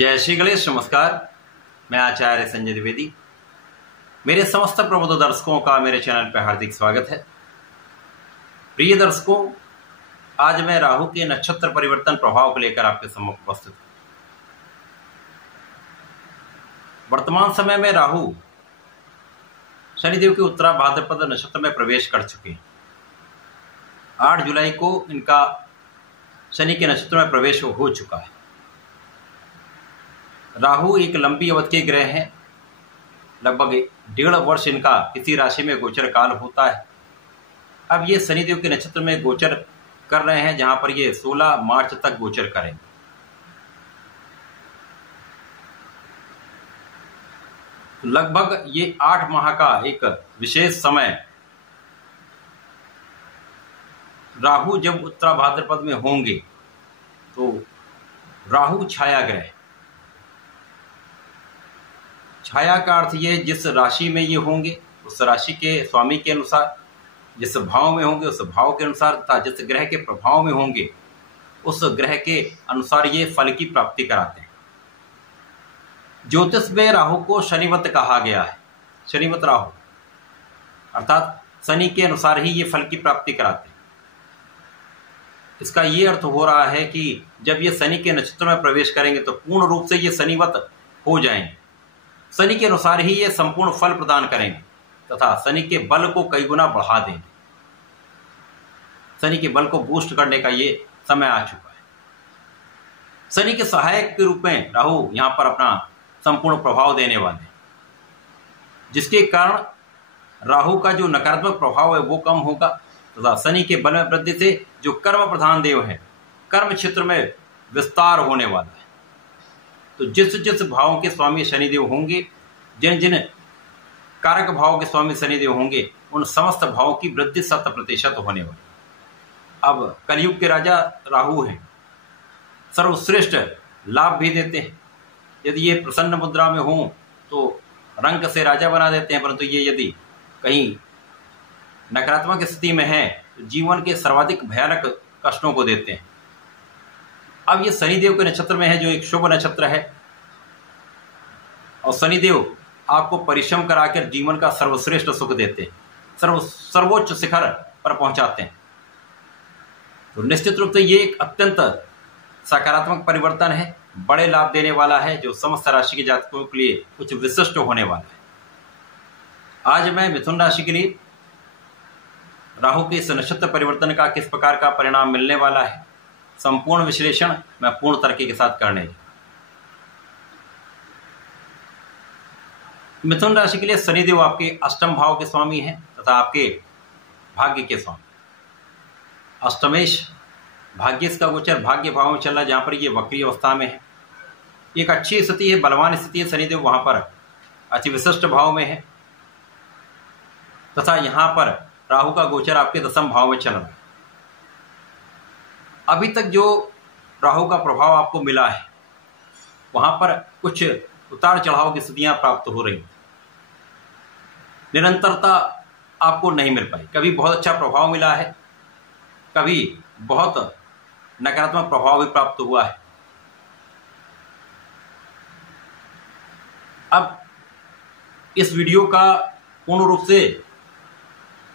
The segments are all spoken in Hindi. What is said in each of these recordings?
जय श्री गणेश। नमस्कार, मैं आचार्य संजय द्विवेदी। मेरे समस्त प्रबुद्ध दर्शकों का मेरे चैनल पर हार्दिक स्वागत है। प्रिय दर्शकों, आज मैं राहु के नक्षत्र परिवर्तन प्रभाव को लेकर आपके सम्मुख उपस्थित हूं। वर्तमान समय में राहु शनिदेव के उत्तरा भाद्रपद नक्षत्र में प्रवेश कर चुके हैं। 8 जुलाई को इनका शनि के नक्षत्र में प्रवेश हो चुका है। राहु एक लंबी अवधि के ग्रह हैं। लगभग 1.5 वर्ष इनका किसी राशि में गोचर काल होता है। अब ये शनिदेव के नक्षत्र में गोचर कर रहे हैं, जहां पर ये 16 मार्च तक गोचर करेंगे। लगभग ये 8 माह का एक विशेष समय राहु जब उत्तरा भाद्रपद में होंगे तो राहु छाया ग्रह। छाया का अर्थ ये जिस राशि में ये होंगे उस राशि के स्वामी के अनुसार, जिस भाव में होंगे उस भाव के अनुसार तथा जिस ग्रह के प्रभाव में होंगे उस ग्रह के अनुसार ये फल की प्राप्ति कराते हैं। ज्योतिष में राहु को शनिवत कहा गया है। शनिवत राहु अर्थात शनि के अनुसार ही ये फल की प्राप्ति कराते हैं। इसका ये अर्थ हो रहा है कि जब ये शनि के नक्षत्र में प्रवेश करेंगे तो पूर्ण रूप से ये शनिवत हो जाएंगे। शनि के अनुसार ही ये संपूर्ण फल प्रदान करेंगे तथा शनि के बल को कई गुना बढ़ा देंगे। शनि के बल को बूस्ट करने का ये समय आ चुका है। शनि के सहायक के रूप में राहु यहां पर अपना संपूर्ण प्रभाव देने वाले हैं, जिसके कारण राहु का जो नकारात्मक प्रभाव है वो कम होगा तथा शनि के बल में वृद्धि से जो कर्म प्रधान देव है, कर्म क्षेत्र में विस्तार होने वाला है। तो जिस जिस भावों के स्वामी शनिदेव होंगे, जिन जिन कारक भाव के स्वामी शनिदेव होंगे, उन समस्त भावों की वृद्धि 100% होने वाली। अब कलयुग के राजा राहु हैं, सर्वश्रेष्ठ लाभ भी देते हैं। यदि ये प्रसन्न मुद्रा में हों तो रंक से राजा बना देते हैं, परंतु ये यदि कहीं नकारात्मक स्थिति में है तो जीवन के सर्वाधिक भयानक कष्टों को देते हैं। अब ये शनिदेव के नक्षत्र में है, जो एक शुभ नक्षत्र है, और शनिदेव आपको परिश्रम कराकर जीवन का सर्वश्रेष्ठ सुख देते हैं, सर्वोच्च शिखर पर पहुंचाते हैं। तो निश्चित रूप से ये एक अत्यंत सकारात्मक परिवर्तन है, बड़े लाभ देने वाला है, जो समस्त राशि के जातकों के लिए कुछ विशिष्ट होने वाला है। आज मैं मिथुन राशि के लिए राहु के इस नक्षत्र परिवर्तन का किस प्रकार का परिणाम मिलने वाला है, संपूर्ण विश्लेषण मैं पूर्ण तरीके के साथ करने। मिथुन राशि के लिए शनिदेव आपके अष्टम भाव के स्वामी हैं तथा आपके भाग्य के स्वामी। अष्टमेश भाग्येश का गोचर भाग्य भाव में चल रहा है, जहां पर ये वक्री अवस्था में है। एक अच्छी स्थिति है, बलवान स्थिति है। शनिदेव वहां पर अति विशिष्ट भाव में है तथा यहां पर राहु का गोचर आपके 10वें भाव में चल रहा है। अभी तक जो राहु का प्रभाव आपको मिला है वहां पर कुछ उतार चढ़ाव की स्थितियां प्राप्त हो रही, निरंतरता आपको नहीं मिल पाई। कभी बहुत अच्छा प्रभाव मिला है, कभी बहुत नकारात्मक प्रभाव भी प्राप्त हुआ है। अब इस वीडियो का पूर्ण रूप से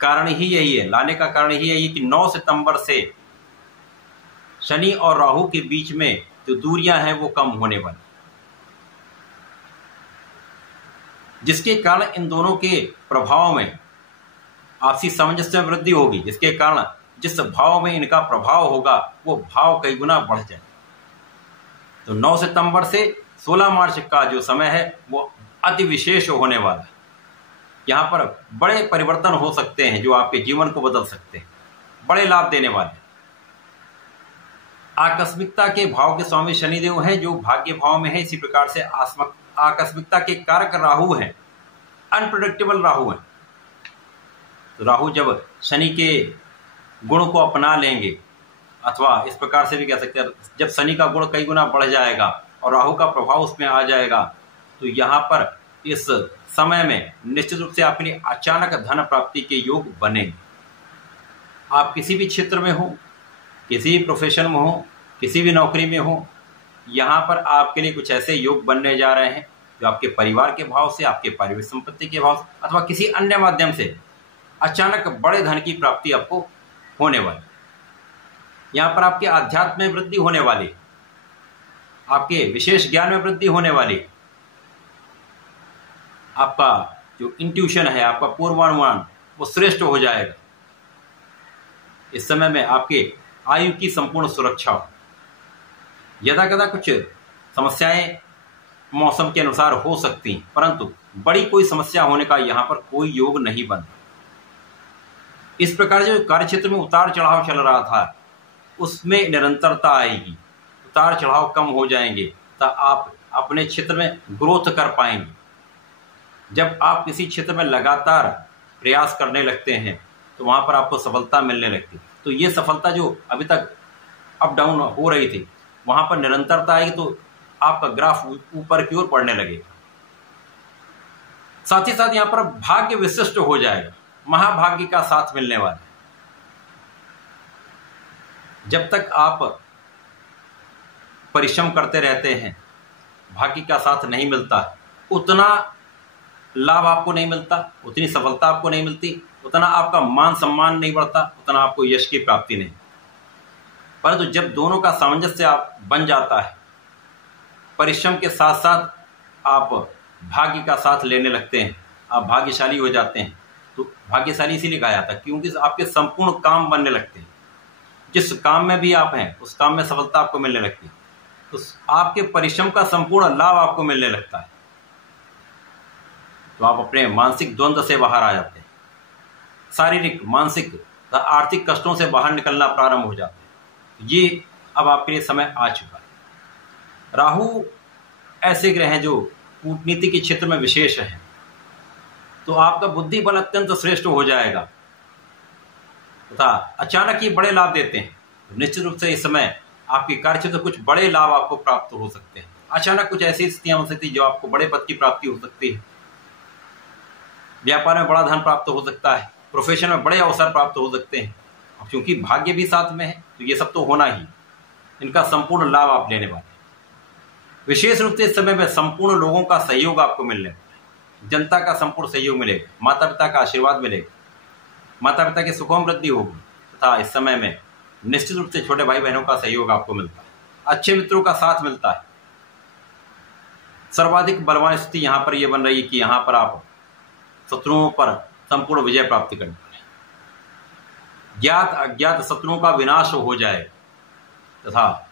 कारण ही यही है, लाने का कारण ही यही कि 9 सितंबर से शनि और राहु के बीच में जो दूरियां हैं वो कम होने वाली, जिसके कारण इन दोनों के प्रभाव में आपसी सामंजस्य में वृद्धि होगी, जिसके कारण जिस भाव में इनका प्रभाव होगा वो भाव कई गुना बढ़ जाए। तो 9 सितंबर से 16 मार्च का जो समय है वो अति विशेष होने वाला है। यहाँ पर बड़े परिवर्तन हो सकते हैं जो आपके जीवन को बदल सकते हैं, बड़े लाभ देने वाले। आकस्मिकता के भाव के स्वामी शनिदेव हैं, जो भाग्य भाव में है। इसी प्रकार से आकस्मिकता के कारक राहु हैं, अनप्रेडिक्टेबल राहु हैं। तो राहु जब शनि के गुण को अपना लेंगे, अथवा इस प्रकार से भी कह सकते हैं, जब शनि का गुण कई गुना बढ़ जाएगा और राहु का प्रभाव उसमें आ जाएगा, तो यहाँ पर इस समय में निश्चित रूप से आपके लिए अचानक धन प्राप्ति के योग बनेंगे। आप किसी भी क्षेत्र में हो, किसी भी प्रोफेशन में हो, किसी भी नौकरी में हो, यहाँ पर आपके लिए कुछ ऐसे योग बनने जा रहे हैं जो आपके परिवार के भाव से, आपके पारिवारिक संपत्ति के भाव से अथवा किसी अन्य माध्यम से अचानक बड़े धन की प्राप्ति आपको होने वाली। यहाँ पर आपके आध्यात्म में वृद्धि होने वाली, आपके विशेष ज्ञान में वृद्धि होने वाली, आपका जो इंट्यूशन है, आपका पूर्वानुमान वो श्रेष्ठ हो जाएगा। इस समय में आपके आयु की संपूर्ण सुरक्षा हो। यदा कदा कुछ समस्याएं मौसम के अनुसार हो सकती हैं, परंतु बड़ी कोई समस्या होने का यहाँ पर कोई योग नहीं बनता। इस प्रकार जो कार्य क्षेत्र में उतार चढ़ाव चल रहा था उसमें निरंतरता आएगी, उतार चढ़ाव कम हो जाएंगे, तो आप अपने क्षेत्र में ग्रोथ कर पाएंगे। जब आप किसी क्षेत्र में लगातार प्रयास करने लगते हैं तो वहाँ पर आपको सफलता मिलने लगती है। तो ये सफलता जो अभी तक अप डाउन हो रही थी वहाँ पर निरंतरता आएगी तो आपका ग्राफ ऊपर की ओर बढ़ने लगेगा। साथ ही साथ यहाँ पर भाग्य विशिष्ट हो जाएगा, महाभाग्य का साथ मिलने वाला है। जब तक आप परिश्रम करते रहते हैं, भाग्य का साथ नहीं मिलता, उतना लाभ आपको नहीं मिलता, उतनी सफलता आपको नहीं मिलती, उतना आपका मान सम्मान नहीं बढ़ता, उतना आपको यश की प्राप्ति नहीं। परंतु जब दोनों का सामंजस्य आप बन जाता है, परिश्रम के साथ साथ आप भाग्य का साथ लेने लगते हैं, आप भाग्यशाली हो जाते हैं। तो भाग्यशाली इसीलिए कहा जाता है क्योंकि आपके संपूर्ण काम बनने लगते हैं। जिस काम में भी आप हैं उस काम में सफलता आपको मिलने लगती है, तो आपके परिश्रम का संपूर्ण लाभ आपको मिलने लगता है। तो आप अपने मानसिक द्वंद्व से बाहर आ जाते हैं, शारीरिक, मानसिक, आर्थिक कष्टों से बाहर निकलना प्रारंभ हो जाते हैं। ये अब आपके लिए समय आ चुका है। राहु ऐसे ग्रह हैं जो कूटनीति के क्षेत्र में विशेष है, तो आपका बुद्धि बल अत्यंत श्रेष्ठ हो जाएगा तथा अचानक ही बड़े लाभ देते हैं। निश्चित रूप से इस समय आपके कार्य क्षेत्र कुछ बड़े लाभ आपको प्राप्त हो सकते हैं। अचानक कुछ ऐसी स्थितियां हो सकती है जो आपको बड़े पद की प्राप्ति हो सकती है, व्यापार में बड़ा धन प्राप्त हो सकता है, प्रोफेशन में बड़े अवसर प्राप्त हो सकते हैं। क्योंकि भाग्य भी साथ में है तो ये सब तो होना ही, इनका संपूर्ण लाभ आप लेने वाले हैं। विशेष रूप से इस समय में संपूर्ण लोगों का सहयोग आपको मिलने वाला है, जनता का संपूर्ण सहयोग मिलेगा, माता पिता का आशीर्वाद मिलेगा, माता पिता के सुखों में वृद्धि होगी तथा इस समय में निश्चित रूप से छोटे भाई बहनों का सहयोग आपको मिलता है, अच्छे मित्रों का साथ मिलता है। सर्वाधिक बलवान स्थिति यहाँ पर यह बन रही है कि यहाँ पर आप शत्रुओं पर संपूर्ण विजय प्राप्त करने वाले, ज्ञात अज्ञात शत्रुओं का विनाश हो जाए तथा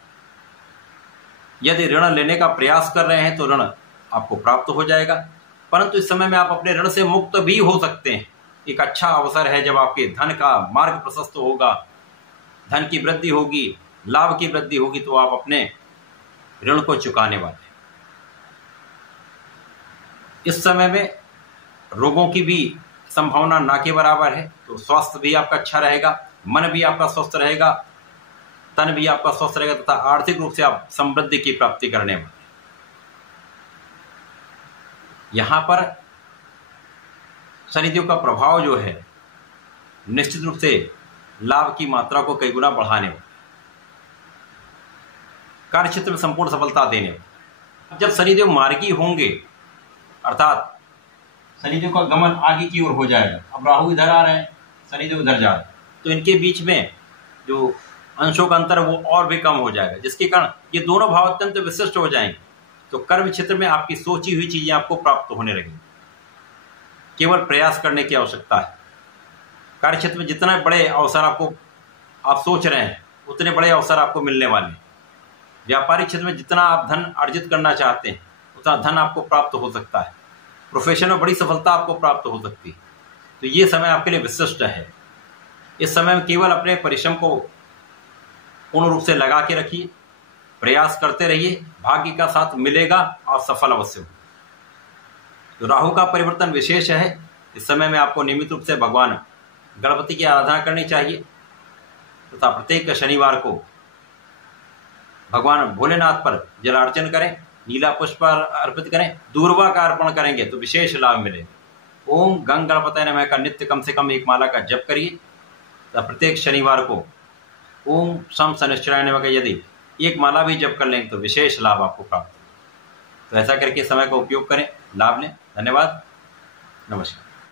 यदि ऋण लेने का प्रयास कर रहे हैं तो ऋण आपको प्राप्त हो जाएगा। परंतु इस समय में आप अपने ऋण से मुक्त भी हो सकते हैं। एक अच्छा अवसर है जब आपके धन का मार्ग प्रशस्त होगा, धन की वृद्धि होगी, लाभ की वृद्धि होगी, तो आप अपने ऋण को चुकाने वाले हैं। इस समय में रोगों की भी संभावना ना के बराबर है, तो स्वास्थ्य भी आपका अच्छा रहेगा, मन भी आपका स्वस्थ रहेगा, तन भी आपका स्वस्थ रहेगा तथा आर्थिक रूप से आप समृद्धि की प्राप्ति करने वाले। यहां पर शनिदेव का प्रभाव जो है निश्चित रूप से लाभ की मात्रा को कई गुना बढ़ाने वाला, कार्य क्षेत्र में संपूर्ण सफलता देने वाला। जब शनिदेव मार्गी होंगे अर्थात शनिदेव का गमन आगे की ओर हो जाएगा, अब राहु इधर आ रहे हैं, शनिदेव उधर जा रहे हैं, तो इनके बीच में जो अंशों का अंतर वो और भी कम हो जाएगा, जिसके कारण ये दोनों भाव अत्यंत विशिष्ट हो जाएंगे। तो कर्म क्षेत्र में आपकी सोची हुई चीजें आपको प्राप्त होने लगेंगी, केवल प्रयास करने की आवश्यकता है। कार्य क्षेत्र में जितने बड़े अवसर आपको आप सोच रहे हैं उतने बड़े अवसर आपको मिलने वाले हैं। व्यापारिक क्षेत्र में जितना आप धन अर्जित करना चाहते हैं उतना धन आपको प्राप्त हो सकता है। प्रोफेशन में बड़ी सफलता आपको प्राप्त हो सकती है। तो ये समय आपके लिए विशिष्ट है। इस समय में केवल अपने परिश्रम को पूर्ण रूप से लगा के रखिए, प्रयास करते रहिए, भाग्य का साथ मिलेगा, आप सफल अवश्य हो। तो राहु का परिवर्तन विशेष है। इस समय में आपको नियमित रूप से भगवान गणपति की आराधना करनी चाहिए तथा प्रत्येक शनिवार को भगवान भोलेनाथ पर जलार्चन करें, नीला पुष्प अर्पित करें, दूर्वा का अर्पण करेंगे तो विशेष लाभ मिलेगा। ओम गंग गणपतये नमः का नित्य कम से कम एक माला का जप करिए तथा प्रत्येक शनिवार को ओम शम शनिश्चराय नमः का यदि एक माला भी जप कर लेंगे तो विशेष लाभ आपको प्राप्त होगा। तो ऐसा करके समय का उपयोग करें, लाभ लें। धन्यवाद, नमस्कार।